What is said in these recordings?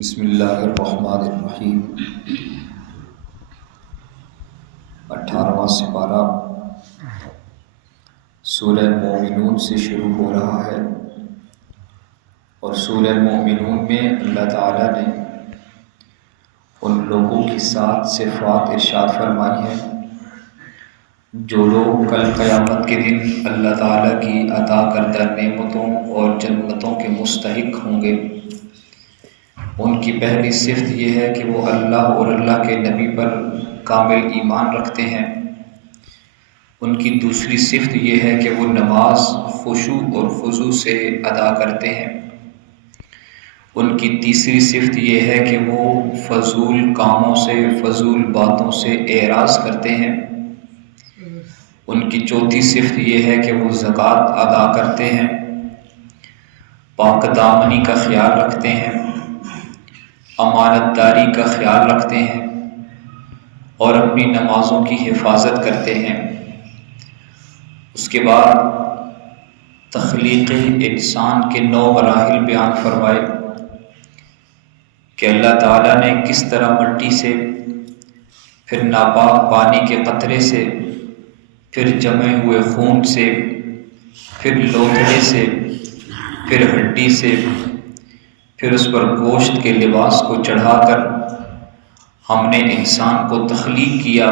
بسم اللہ الرحمن الرحیم 18واں سپارہ سورہ مومنون سے شروع ہو رہا ہے، اور سورہ مومنون میں اللہ تعالیٰ نے ان لوگوں کی 7 صفات ارشاد فرمائی ہیں جو لوگ کل قیامت کے دن اللہ تعالیٰ کی عطا کردہ نعمتوں اور جنتوں کے مستحق ہوں گے۔ ان کی پہلی صفت یہ ہے کہ وہ اللہ اور اللہ کے نبی پر کامل ایمان رکھتے ہیں۔ ان کی دوسری صفت یہ ہے کہ وہ نماز خشوع اور خضوع سے ادا کرتے ہیں۔ ان کی تیسری صفت یہ ہے کہ وہ فضول کاموں سے، فضول باتوں سے اعراض کرتے ہیں۔ ان کی چوتھی صفت یہ ہے کہ وہ زکوٰۃ ادا کرتے ہیں، پاک دامنی کا خیال رکھتے ہیں، امانت داری کا خیال رکھتے ہیں اور اپنی نمازوں کی حفاظت کرتے ہیں۔ اس کے بعد تخلیق انسان کے 9 مراحل بیان فرمائے کہ اللہ تعالیٰ نے کس طرح مٹی سے، پھر ناپاک پانی کے قطرے سے، پھر جمے ہوئے خون سے، پھر لوتھڑے سے، پھر ہڈی سے، پھر اس پر گوشت کے لباس کو چڑھا کر ہم نے انسان کو تخلیق کیا،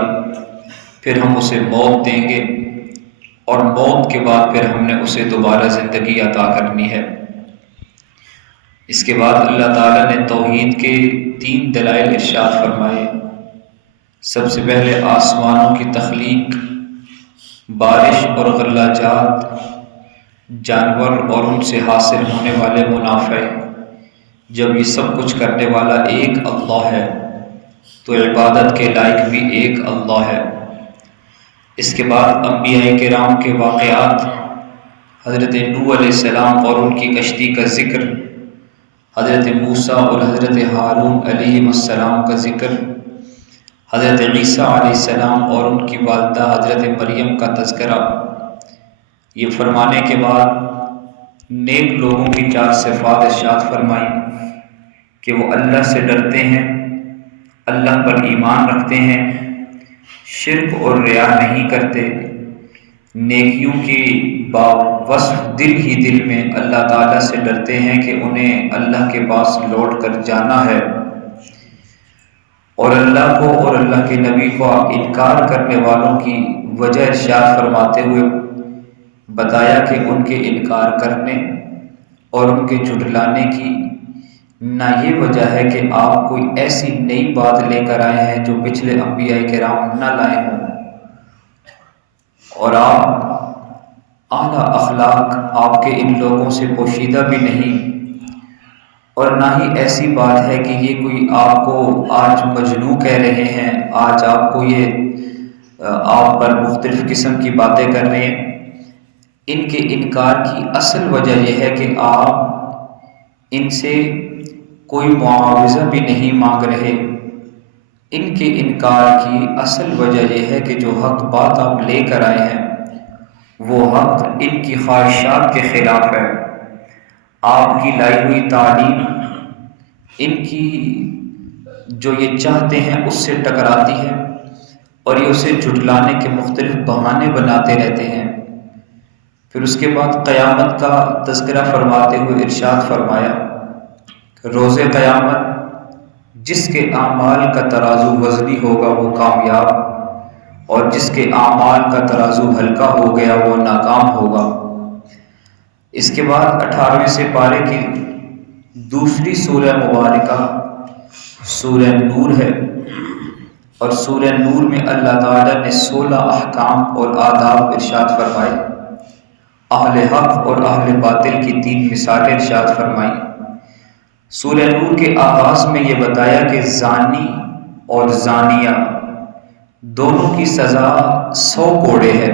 پھر ہم اسے موت دیں گے اور موت کے بعد پھر ہم نے اسے دوبارہ زندگی عطا کرنی ہے۔ اس کے بعد اللہ تعالیٰ نے توحید کے 3 دلائل ارشاد فرمائے۔ سب سے پہلے آسمانوں کی تخلیق، بارش اور غلہ جات، جانور اور ان سے حاصل ہونے والے منافع۔ جب یہ سب کچھ کرنے والا ایک اللہ ہے تو عبادت کے لائق بھی ایک اللہ ہے۔ اس کے بعد انبیاء کرام کے واقعات، حضرت نوح علیہ السلام اور ان کی کشتی کا ذکر، حضرت موسیٰ اور حضرت ہارون علیہ السلام کا ذکر، حضرت عیسیٰ علیہ السلام اور ان کی والدہ حضرت مریم کا تذکرہ۔ یہ فرمانے کے بعد نیک لوگوں کی 4 صفات ارشاد فرمائی کہ وہ اللہ سے ڈرتے ہیں، اللہ پر ایمان رکھتے ہیں، شرک اور ریا نہیں کرتے، نیکیوں کی باوصف دل ہی دل میں اللہ تعالیٰ سے ڈرتے ہیں کہ انہیں اللہ کے پاس لوٹ کر جانا ہے، اور اللہ کو اور اللہ کے نبی کو انکار کرنے والوں کی وجہ ارشاد فرماتے ہوئے بتایا کہ ان کے انکار کرنے اور ان کے جھٹلانے کی نہ یہ وجہ ہے کہ آپ کوئی ایسی نئی بات لے کر آئے ہیں جو پچھلے انبیاء کرام نہ لائے ہوں، اور آپ اعلیٰ اخلاق آپ کے ان لوگوں سے پوشیدہ بھی نہیں، اور نہ ہی ایسی بات ہے کہ یہ کوئی آپ کو آج مجنون کہہ رہے ہیں، آج آپ کو یہ آپ پر مختلف قسم کی باتیں کر رہے ہیں۔ ان کے انکار کی اصل وجہ یہ ہے کہ آپ ان سے کوئی معاوضہ بھی نہیں مانگ رہے۔ ان کے انکار کی اصل وجہ یہ ہے کہ جو حق بات آپ لے کر آئے ہیں وہ حق ان کی خواہشات کے خلاف ہے۔ آپ کی لائی ہوئی تعلیم ان کی جو یہ چاہتے ہیں اس سے ٹکراتی ہے، اور یہ اسے جھٹلانے کے مختلف بہانے بناتے رہتے ہیں۔ پھر اس کے بعد قیامت کا تذکرہ فرماتے ہوئے ارشاد فرمایا کہ روز قیامت جس کے اعمال کا ترازو وزنی ہوگا وہ کامیاب، اور جس کے اعمال کا ترازو ہلکا ہو گیا وہ ناکام ہوگا۔ اس کے بعد 18ویں سپارے کی دوسری سورہ مبارکہ سورہ نور ہے، اور سورہ نور میں اللہ تعالیٰ نے 16 احکام اور آداب ارشاد فرمائے۔ اہل حق اور اہل باطل کی 3 مثالیں ارشاد فرمائیں۔ سورہ نور کے آغاز میں یہ بتایا کہ زانی اور زانیہ دونوں کی سزا 100 کوڑے ہے،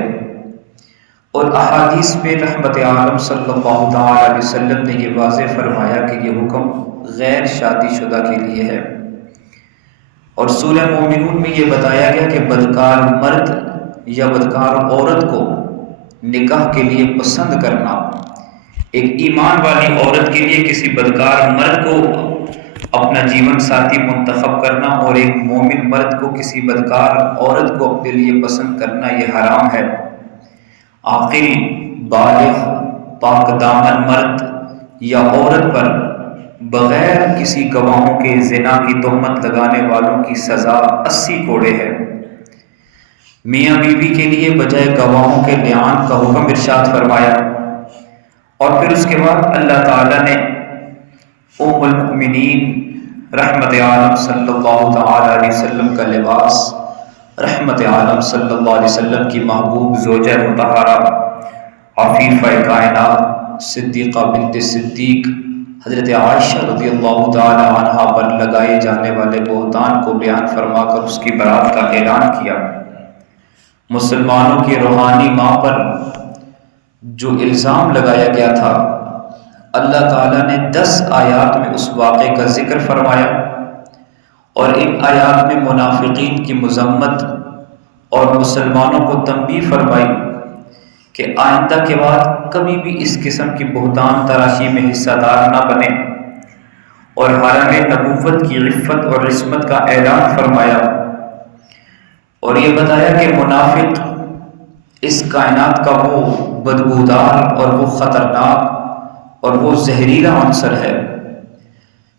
اور احادیث میں رحمت عالم صلی اللہ تعالیٰ علیہ وسلم نے یہ واضح فرمایا کہ یہ حکم غیر شادی شدہ کے لیے ہے۔ اور سورہ مومنون میں یہ بتایا گیا کہ بدکار مرد یا بدکار عورت کو نکاح کے لیے پسند کرنا، ایک ایمان والی عورت کے لیے کسی بدکار مرد کو اپنا جیون ساتھی منتخب کرنا اور ایک مومن مرد کو کسی بدکار عورت کو اپنے لیے پسند کرنا یہ حرام ہے۔ عاقل، بالغ، پاک دامن مرد یا عورت پر بغیر کسی گواہوں کے زنا کی تہمت لگانے والوں کی سزا 80 کوڑے ہے۔ میاں بیوی کے لیے بجائے گواہوں کے لعان کا حکم ارشاد فرمایا، اور پھر اس کے بعد اللہ تعالیٰ نے ام المؤمنین رحمت عالم صلی اللہ تعالیٰ علیہ وسلم کا لباس، رحمت عالم صلی اللہ علیہ وسلم کی محبوب زوجہ مطہرہ عفیفہ کائنات صدیقہ بنت صدیق حضرت عائشہ رضی اللہ تعالی عنہا پر لگائے جانے والے بہتان کو بیان فرما کر اس کی برات کا اعلان کیا۔ مسلمانوں کی روحانی ماں پر جو الزام لگایا گیا تھا، اللہ تعالیٰ نے 10 آیات میں اس واقعے کا ذکر فرمایا، اور ان آیات میں منافقین کی مذمت اور مسلمانوں کو تنبیہ فرمائی کہ آئندہ کے بعد کبھی بھی اس قسم کی بہتان تراشی میں حصہ دار نہ بنے، اور حرم نبوت کی عفت اور عصمت کا اعلان فرمایا، اور یہ بتایا کہ منافق اس کائنات کا وہ بدبودار اور وہ خطرناک اور وہ زہریلا عنصر ہے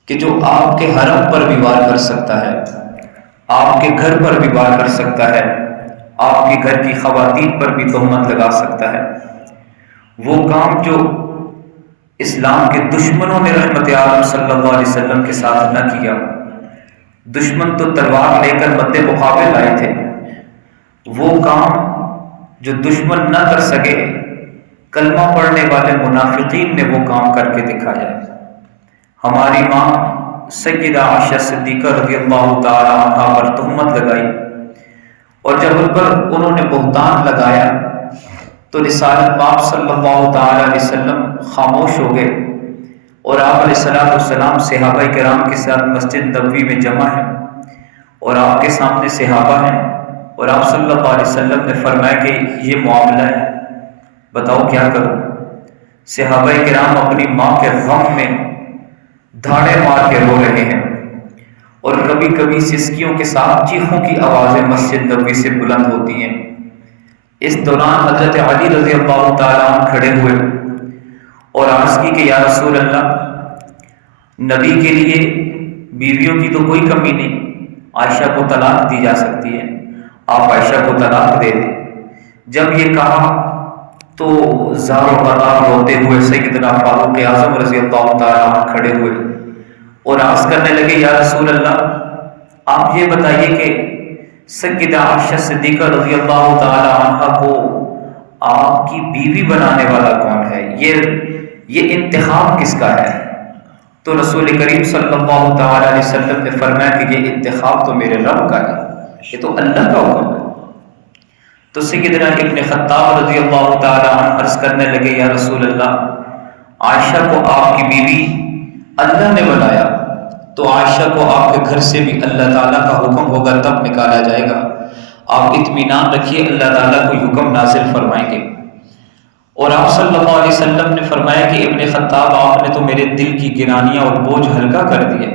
کہ جو آپ کے حرم پر بھی وار کر سکتا ہے، آپ کے گھر پر بھی وار کر سکتا ہے، آپ کے گھر کی خواتین پر بھی تہمت لگا سکتا ہے۔ وہ کام جو اسلام کے دشمنوں نے رحمت عالم صلی اللہ علیہ وسلم کے ساتھ نہ کیا، دشمن تو تلوار لے کر مد مقابل آئے تھے، وہ کام جو دشمن نہ کر سکے، کلمہ پڑھنے والے منافقین نے وہ کام کر کے دکھایا ہے۔ ہماری ماں سیدہ عائشہ صدیقہ رضی اللہ تعالی عنہا پر تہمت لگائی، اور جب ان پر انہوں نے بہتان لگایا تو رسالت پاک صلی اللہ تعالی علیہ وسلم خاموش ہو گئے، اور آپ علیہ السلام صحابہ کرام کے ساتھ مسجد نبوی میں جمع ہیں، اور آپ کے سامنے صحابہ ہیں، اور آپ صلی اللہ علیہ وسلم نے فرمایا کہ یہ معاملہ ہے، بتاؤ کیا کروں۔ صحابہ کرام اپنی ماں کے غم میں دھاڑے مار کے رو رہے ہیں، اور کبھی کبھی سسکیوں کے ساتھ چیخوں کی آوازیں مسجد نبوی سے بلند ہوتی ہیں۔ اس دوران حضرت علی رضی اللہ تعالیٰ عنہ کھڑے ہوئے اور عرض کی کہ یا رسول اللہ، نبی کے لیے بیویوں کی تو کوئی کمی نہیں، عائشہ کو طلاق دی جا سکتی ہے، آپ عائشہ کو طلاق دے دیں۔ جب یہ کہا تو زار و قطار روتے ہوئے سیدنا فاروق اعظم رضی اللہ تعالیٰ عنہ کھڑے ہوئے اور عرض کرنے لگے، یا رسول اللہ، آپ یہ بتائیے کہ سیدہ عائشہ صدیقہ رضی اللہ تعالیٰ عنہ کو آپ کی بیوی بنانے والا کون ہے؟ یہ انتخاب کس کا ہے؟ تو رسول کریم صلی اللہ تعالیٰ علیہ وسلم نے فرمایا کہ یہ انتخاب تو میرے رب کا ہے، یہ تو اللہ کا حکم ہے۔ تو سیدنا ابن خطاب رضی اللہ تعالیٰ عنہ عرض کرنے لگے، یا رسول اللہ، عائشہ کو آپ کی بیوی اللہ نے بنایا تو عائشہ کو آپ کے گھر سے بھی اللہ تعالیٰ کا حکم ہوگا تب نکالا جائے گا، آپ اطمینان رکھیے، اللہ تعالیٰ کوئی حکم نازل فرمائیں گے۔ اور آپ صلی اللہ علیہ وسلم نے فرمایا کہ ابن خطاب، آپ نے تو میرے دل کی گرانیاں اور بوجھ ہلکا کر دیا۔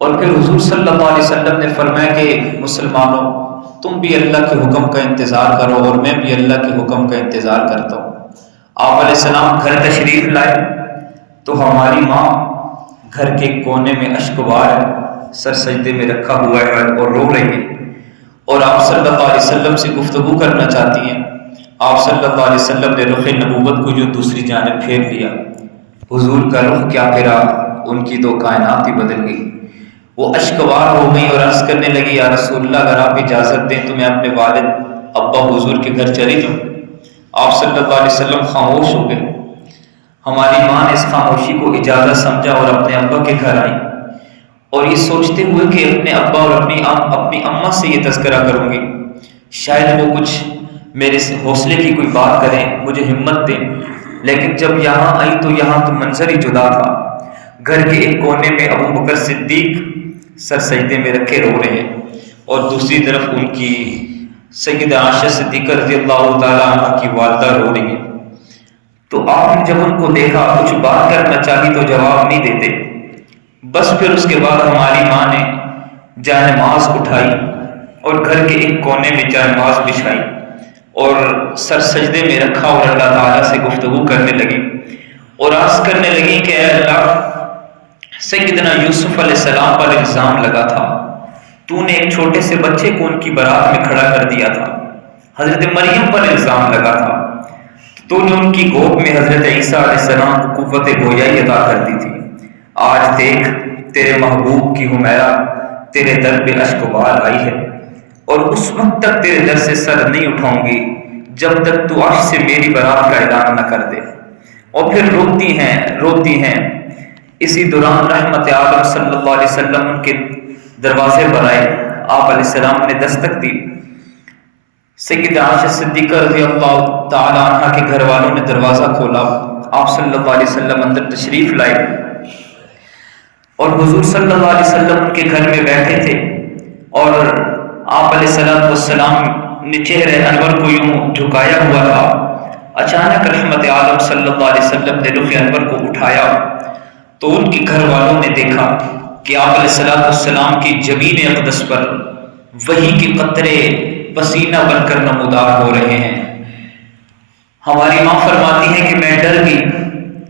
اور پھر حضور صلی اللہ علیہ وسلم نے فرمایا کہ مسلمانوں، تم بھی اللہ کے حکم کا انتظار کرو اور میں بھی اللہ کے حکم کا انتظار کرتا ہوں۔ آپ علیہ السلام گھر تشریف لائے تو ہماری ماں گھر کے کونے میں اشکبار ہے، سر سجدے میں رکھا ہوا ہے اور رو رہی ہے، اور آپ صلی اللہ علیہ وسلم سے گفتگو کرنا چاہتی ہیں۔ آپ صلی اللہ علیہ وسلم نے رخ نبوت کو جو دوسری جانب پھیر لیا، حضور کا رخ کیا پھرا، ان کی تو کائنات ہی بدل گئی، وہ اشکوار ہو گئی اور عرض کرنے لگی، یا رسول اللہ، اگر آپ اجازت دیں تو میں اپنے والد ابا حضور کے گھر چلی جاؤں۔ آپ صلی اللہ علیہ وسلم خاموش ہو گئے۔ ہماری ماں نے اس خاموشی کو اجازت سمجھا اور اپنے ابا کے گھر آئی، اور یہ سوچتے ہوئے کہ اپنے ابا اور اپنی اماں سے یہ تذکرہ کروں گی، شاید وہ کچھ میرے حوصلے کی کوئی بات کریں، مجھے ہمت دیں۔ لیکن جب یہاں آئی تو یہاں تو منظر ہی جدا تھا۔ گھر کے ایک کونے میں ابو بکر صدیق سر سجدے میں رکھے رو رہے ہیں، اور دوسری طرف ان کی سیدہ عائشہ صدیقہ رضی اللہ تعالیٰ عنہ کی والدہ رو رہی ہیں۔ تو آپ نے جب ان کو دیکھا، کچھ بات کرنا چاہی تو جواب نہیں دیتے، بس پھر اس کے بعد ہماری ماں نے جائے نماز اٹھائی اور گھر کے ایک کونے میں جائے نماز بچھائی اور سر سجدے میں رکھا اور اللہ تعالیٰ سے گفتگو کرنے لگی اور عرض کرنے لگی کہ اے اللہ، سیدنا یوسف علیہ السلام پر الزام لگا تھا، تو نے ایک چھوٹے سے بچے کو ان کی بارات میں کھڑا کر دیا تھا، حضرت مریم پر الزام لگا تھا، تو نے ان کی گود میں حضرت عیسیٰ علیہ السلام کو قوت گویائی عطا کر دی تھی۔ آج دیکھ تیرے محبوب کی حمیرہ تیرے در پہ اشکبار آئی ہے، اور اس وقت تک تیرے در سے سر نہیں اٹھاؤں گی جب تک تو عرش سے میری برات کا اعلان نہ کر دے۔ اور پھر روتی ہیں۔ اسی دوران رحمت عالم صلی اللہ علیہ وسلم ان کے دروازے پر آئے، آپ علیہ السلام نے دستک دی۔ سیدہ عائشہ صدیقہ رضی اللہ تعالی عنہ کے گھر والوں نے دروازہ کھولا، آپ صلی اللہ علیہ وسلم اندر تشریف لائے اور حضور صلی اللہ علیہ وسلم ان کے گھر میں بیٹھے تھے، اور آپ علیہ السلام نے چہرے انور کو یوں جھکایا ہوا تھا۔ اچانک رحمت عالم صلی اللہ علیہ وسلم نے رخ انور کو اٹھایا تو ان کے گھر والوں نے دیکھا کہ آپ علیہ السلام کی جبین اقدس پر وحی کے قطرے پسینہ بن کر نمودار ہو رہے ہیں۔ ہماری ماں فرماتی ہے کہ میں ڈر گئی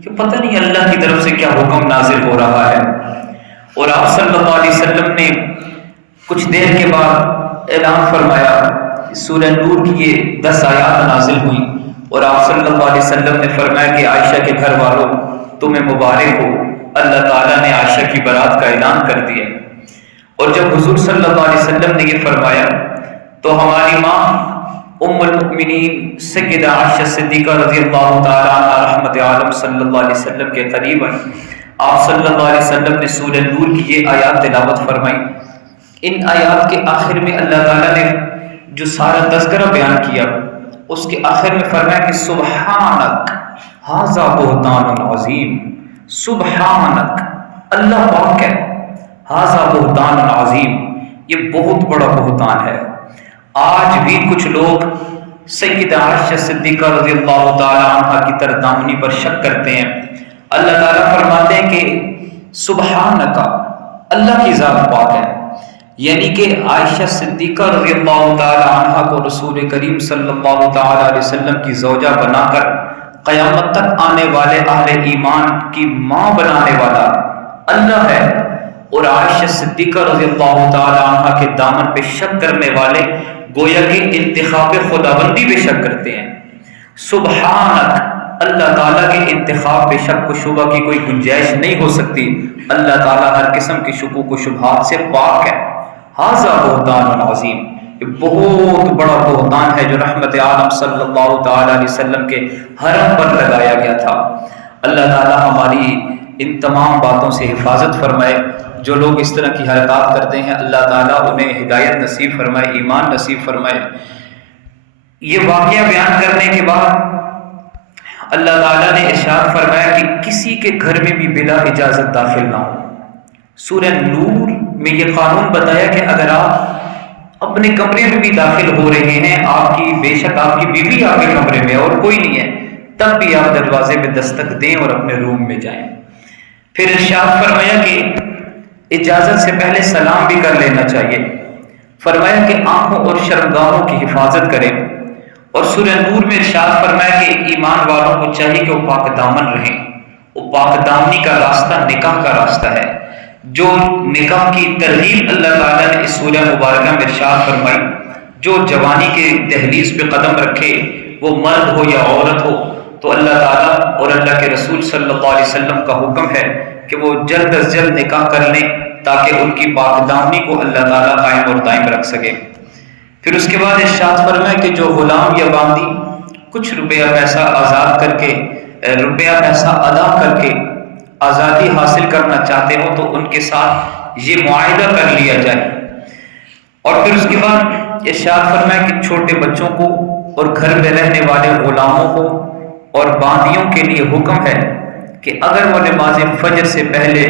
کہ پتہ نہیں اللہ کی طرف سے کیا حکم نازل ہو رہا ہے، اور آپ صلی اللہ علیہ وسلم نے کچھ دیر کے بعد اعلان فرمایا، سورہ نور کی یہ 10 آیات نازل ہوئی، اور آپ صلی اللہ علیہ وسلم نے فرمایا کہ عائشہ کے گھر والوں تمہیں مبارک ہو، اللہ تعالیٰ نے عائشہ کی برات کا اعلان کر دیا۔ اور جب حضور صلی اللہ علیہ وسلم نے یہ فرمایا تو ہماری ماں ام المؤمنین سیدہ عائشہ صدیقہ رضی اللہ تعالی عنہ رحمت عالم صلی اللہ علیہ وسلم کے قریب آئی۔ آپ صلی اللہ علیہ وسلم نے سورہ نور کی یہ آیات تلاوت فرمائی۔ ان آیات کے آخر میں اللہ تعالیٰ نے جو سارا تذکرہ بیان کیا، اس کے آخر میں فرمایا کہ سبحانک ھذا بہتان عظیم، سبحانک اللہ پاک ہے، ھذا بہتان عظیم، یہ بہت بڑا بہتان ہے۔ آج بھی کچھ لوگ سیدہ عائشہ صدیقہ رضی اللہ تعالی عنہ کی تردامنی پر شک کرتے ہیں۔ اللہ تعالیٰ فرماتے ہیں کہ سبحانک، اللہ کی ذات پاک ہے، یعنی کہ عائشہ صدیقہ رضی اللہ تعالی عنہ کو رسول کریم صلی اللہ تعالی علیہ وسلم کی زوجہ بنا کر قیامت تک آنے والے اہل ایمان کی ماں بنانے والا اللہ ہے، اور عائشہ صدیقہ رضی اللہ تعالی عنہ کے دامن پہ شک کرنے والے گویا کہ انتخاب خداوندی پہ شک کرتے ہیں۔ سبحانک، اللہ تعالیٰ کے انتخاب پہ شک و شبہ کی کوئی گنجائش نہیں ہو سکتی، اللہ تعالیٰ ہر قسم کی شکوک و شبہات سے پاک ہے۔ ھذا بہتان عظیم، یہ بہت بڑا بہتان ہے جو رحمت عالم صلی اللہ تعالی علیہ وسلم کے حرم پر لگایا گیا تھا۔ اللہ تعالیٰ ہماری ان تمام باتوں سے حفاظت فرمائے۔ جو لوگ اس طرح کی حرکات کرتے ہیں اللہ تعالیٰ انہیں ہدایت نصیب فرمائے، ایمان نصیب فرمائے۔ یہ واقعہ بیان کرنے کے بعد اللہ تعالیٰ نے ارشاد فرمایا کہ کسی کے گھر میں بھی بلا اجازت داخل نہ ہو۔ سورہ نور میں یہ قانون بتایا کہ اگر آپ اپنے کمرے میں بھی داخل ہو رہے ہیں، بے شک آپ کی بیوی آپ کے کمرے میں اور کوئی نہیں ہے، تب بھی آپ دروازے پہ دستک دیں اور اپنے روم میں جائیں۔ پھر ارشاد فرمایا کہ اجازت سے پہلے سلام بھی کر لینا چاہیے۔ فرمایا کہ آنکھوں اور شرمگاہوں کی حفاظت کریں، اور سورہ نور میں ارشاد فرمایا کہ ایمان والوں کو چاہیے کہ وہ پاک دامن رہیں۔ وہ پاک دامنی کا راستہ نکاح کا راستہ ہے، جو نکاح کی ترغیب اللہ تعالیٰ نے اس سورہ مبارکہ میں ارشاد فرمائی۔ جو جوانی کے دہلیز پہ قدم رکھے، وہ مرد ہو یا عورت ہو، تو اللہ تعالیٰ اور اللہ کے رسول صلی اللہ علیہ وسلم کا حکم ہے کہ وہ جلد از جلد نکاح کر لیں تاکہ ان کی پاک دامنی کو اللہ تعالیٰ قائم اور دائم رکھ سکے۔ پھر اس کے بعد ارشاد فرمائے کہ جو غلام یا باندی کچھ روپیہ پیسہ ادا کر کے آزادی حاصل کرنا چاہتے ہو تو ان کے ساتھ یہ معاہدہ کر لیا جائے۔ اور پھر اس کے بعد ارشاد فرمائے کہ چھوٹے بچوں کو اور گھر میں رہنے والے غلاموں کو اور باندیوں کے لیے حکم ہے کہ اگر وہ نماز فجر سے پہلے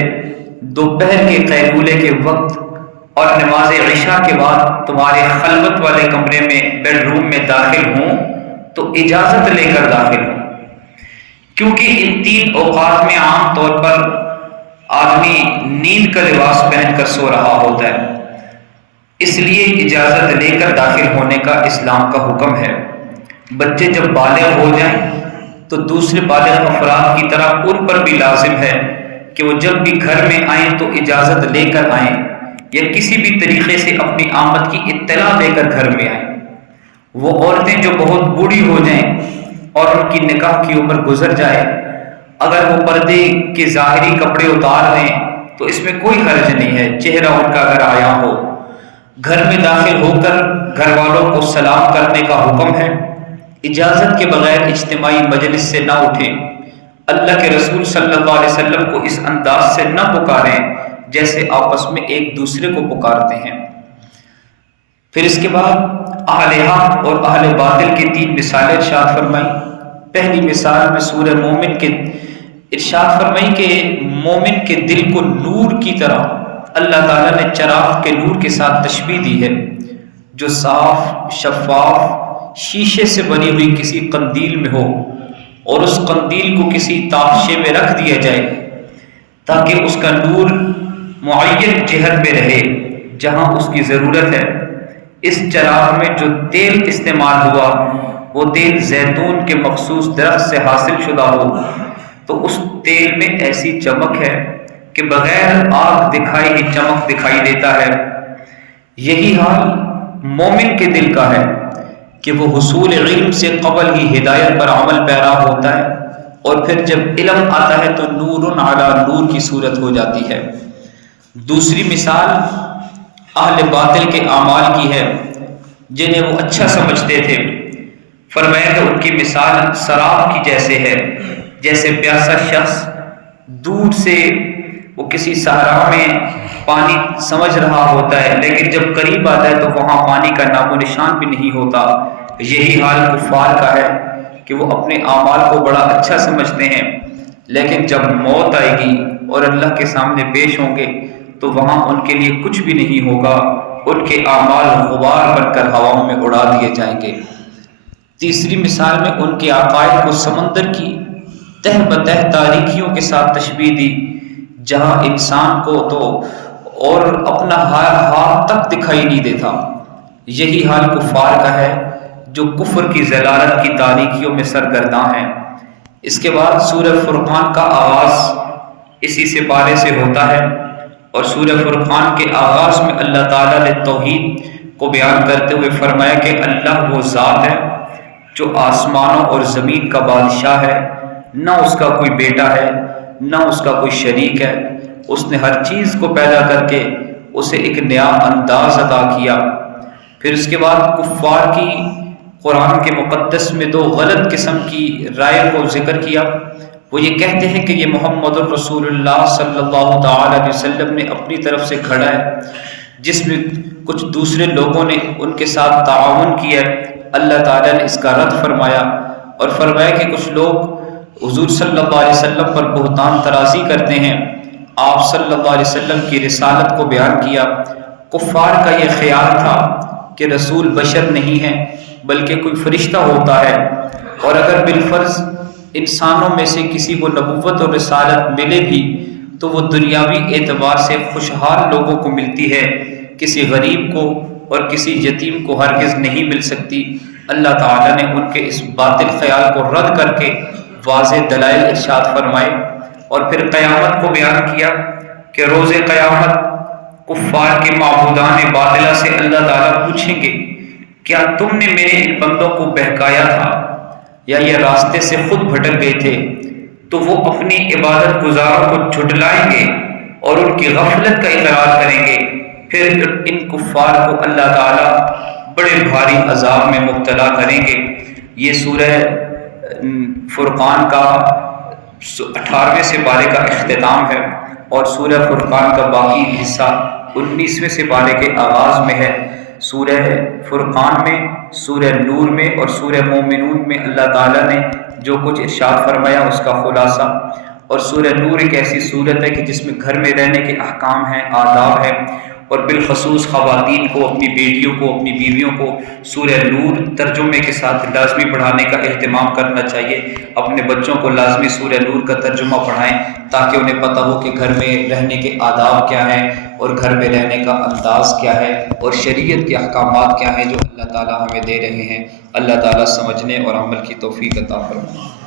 دوپہر کے قیلولے کے وقت اور نماز عشاء کے بعد تمہارے خلوت والے کمرے میں بیڈ روم میں داخل ہوں تو اجازت لے کر داخل ہوں، کیونکہ ان 3 اوقات میں عام طور پر آدمی نیند کا لباس پہن کر سو رہا ہوتا ہے، اس لیے اجازت لے کر داخل ہونے کا اسلام کا حکم ہے۔ بچے جب بالغ ہو جائیں تو دوسرے بالغ افراد کی طرح ان پر بھی لازم ہے کہ وہ جب بھی گھر میں آئیں تو اجازت لے کر آئیں، یا کسی بھی طریقے سے اپنی آمد کی اطلاع دے کر گھر میں آئیں۔ وہ عورتیں جو بہت بوڑھی ہو جائیں اور ان کی نکاح کی عمر گزر جائے، اگر وہ پردے کے ظاہری کپڑے اتار دیں تو اس میں کوئی حرج نہیں ہے، چہرہ ان کا اگر آیا ہو۔ گھر میں داخل ہو کر گھر والوں کو سلام کرنے کا حکم ہے۔ اجازت کے بغیر اجتماعی مجلس سے نہ اٹھیں۔ اللہ کے رسول صلی اللہ علیہ وسلم کو اس انداز سے نہ پکاریں جیسے آپس میں ایک دوسرے کو پکارتے ہیں۔ پھر اس کے بعد اہل حق اور اہل باطل کی 3 مثالیں ارشاد فرمائی۔ پہلی مثال میں سورہ مومن کے ارشاد فرمائی کہ مومن کے دل کو نور کی طرح اللہ تعالیٰ نے چراغ کے نور کے ساتھ تشبیہ دی ہے، جو صاف شفاف شیشے سے بنی ہوئی کسی قندیل میں ہو، اور اس قندیل کو کسی تاشے میں رکھ دیا جائے تاکہ اس کا نور معین جہت میں رہے جہاں اس کی ضرورت ہے۔ اس چراغ میں جو تیل استعمال ہوا وہ تیل زیتون کے مخصوص درخت سے حاصل شدہ ہو تو اس تیل میں ایسی چمک ہے کہ بغیر آگ دکھائی ہی چمک دکھائی دیتا ہے۔ یہی حال مومن کے دل کا ہے کہ وہ حصول علم سے قبل ہی ہدایت پر عمل پیرا ہوتا ہے، اور پھر جب علم آتا ہے تو نور علی نور کی صورت ہو جاتی ہے۔ دوسری مثال اہل باطل کے اعمال کی ہے جنہیں وہ اچھا سمجھتے تھے۔ فرمایا کہ ان کی مثال سراب کی جیسے ہے، جیسے پیاسا شخص دور سے وہ کسی صحرا میں پانی سمجھ رہا ہوتا ہے، لیکن جب قریب آتا ہے تو وہاں پانی کا نام و نشان بھی نہیں ہوتا۔ یہی حال کفار کا ہے کہ وہ اپنے اعمال کو بڑا اچھا سمجھتے ہیں، لیکن جب موت آئے گی اور اللہ کے سامنے پیش ہوں گے تو وہاں ان کے لیے کچھ بھی نہیں ہوگا، ان کے اعمال غبار بن کر ہواؤں میں اڑا دیے جائیں گے۔ تیسری مثال میں ان کے عقائد کو سمندر کی تہ بتہ تاریکیوں کے ساتھ تشبیہ دی، جہاں انسان کو تو اور اپنا ہاتھ تک دکھائی نہیں دیتا۔ یہی حال کفار کا ہے جو کفر کی ضلالت کی تاریکیوں میں سرگرداں ہیں۔ اس کے بعد سورہ فرقان کا آغاز اسی سپارے سے ہوتا ہے، اور سورہ فرقان کے آغاز میں اللہ تعالیٰ نے توحید کو بیان کرتے ہوئے فرمایا کہ اللہ وہ ذات ہے جو آسمانوں اور زمین کا بادشاہ ہے، نہ اس کا کوئی بیٹا ہے نہ اس کا کوئی شریک ہے۔ اس نے ہر چیز کو پیدا کر کے اسے ایک نیا انداز عطا کیا۔ پھر اس کے بعد کفار کی قرآن کے مقدس میں 2 غلط قسم کی رائے کو ذکر کیا۔ وہ یہ کہتے ہیں کہ یہ محمد الرسول اللہ صلی اللہ تعالی علیہ وسلم نے اپنی طرف سے کھڑا ہے، جس میں کچھ دوسرے لوگوں نے ان کے ساتھ تعاون کیا ہے۔ اللہ تعالیٰ نے اس کا رد فرمایا اور فرمایا کہ کچھ لوگ حضور صلی اللہ علیہ وسلم پر بہتان طرازی کرتے ہیں۔ آپ صلی اللہ علیہ وسلم کی رسالت کو بیان کیا۔ کفار کا یہ خیال تھا کہ رسول بشر نہیں ہے بلکہ کوئی فرشتہ ہوتا ہے، اور اگر بالفرض انسانوں میں سے کسی کو نبوت اور رسالت ملے بھی تو وہ دنیاوی اعتبار سے خوشحال لوگوں کو ملتی ہے، کسی غریب کو اور کسی یتیم کو ہرگز نہیں مل سکتی۔ اللہ تعالیٰ نے ان کے اس باطل خیال کو رد کر کے واضح دلائل ارشاد فرمائے، اور پھر قیامت کو بیان کیا کہ روز قیامت کفار کے معبودان باطلہ سے اللہ تعالیٰ پوچھیں گے کیا تم نے میرے ان بندوں کو بہکایا تھا یا یہ راستے سے خود بھٹک گئے تھے؟ تو وہ اپنی عبادت گزاروں کو جھٹلائیں گے اور ان کی غفلت کا اقرار کریں گے۔ پھر ان کفار کو اللہ تعالیٰ بڑے بھاری عذاب میں مبتلا کریں گے۔ یہ سورہ فرقان کا 18ویں سپارے کا اختتام ہے، اور سورہ فرقان کا باقی حصہ 19ویں سپارے کے آغاز میں ہے۔ سورہ فرقان میں، سورہ نور میں اور سورہ مومنون میں اللہ تعالیٰ نے جو کچھ ارشاد فرمایا اس کا خلاصہ، اور سورہ نور ایک ایسی صورت ہے کہ جس میں گھر میں رہنے کے احکام ہیں، آداب ہیں، اور بالخصوص خواتین کو، اپنی بیٹیوں کو، اپنی بیویوں کو سورہ نور ترجمے کے ساتھ لازمی پڑھانے کا اہتمام کرنا چاہیے۔ اپنے بچوں کو لازمی سورہ نور کا ترجمہ پڑھائیں تاکہ انہیں پتہ ہو کہ گھر میں رہنے کے آداب کیا ہیں اور گھر میں رہنے کا انداز کیا ہے اور شریعت کے احکامات کیا ہیں جو اللہ تعالیٰ ہمیں دے رہے ہیں۔ اللہ تعالیٰ سمجھنے اور عمل کی توفیق عطا فرمائے۔